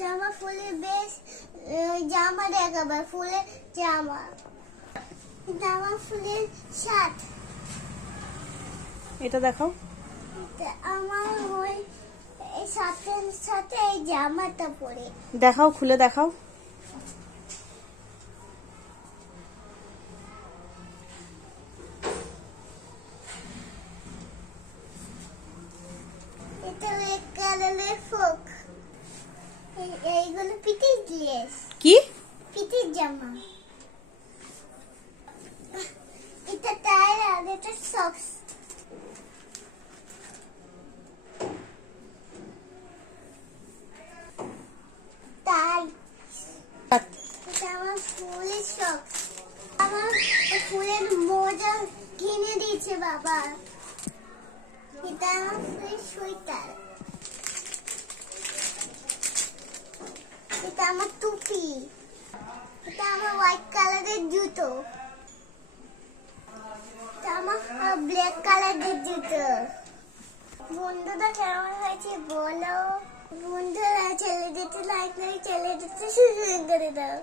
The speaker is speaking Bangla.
জামা ফুলের বেশ জামা দেখাবে ফুলের জামা জামা ফুলের শার্ট এটা দেখাও। আমার ওই এই শার্টের সাথে এই জামাটা পরে দেখাও, খুলে দেখাও। এটা রেড কালারের ফ্রক এইগুলো পিটির ড্রেস কি? পিটির জামা এটা টায়ার আর এটা সক্স টাই এটা আমার ফুলের সক্স আমার ফুলের মোজা কিনে দিয়েছে বাবা এটা আমার ফুলের সোয়েটার এটা আমার টুপি এটা আমার হোয়াইট কালারের জুতো এটা আমার ব্ল্যাক কালারের জুতো বন্ধুরা কেমন হয়েছে বলো বন্ধুরা ছেলেদেরকে লাইক করে ছেলেদেরকে সুযোগ করে দাও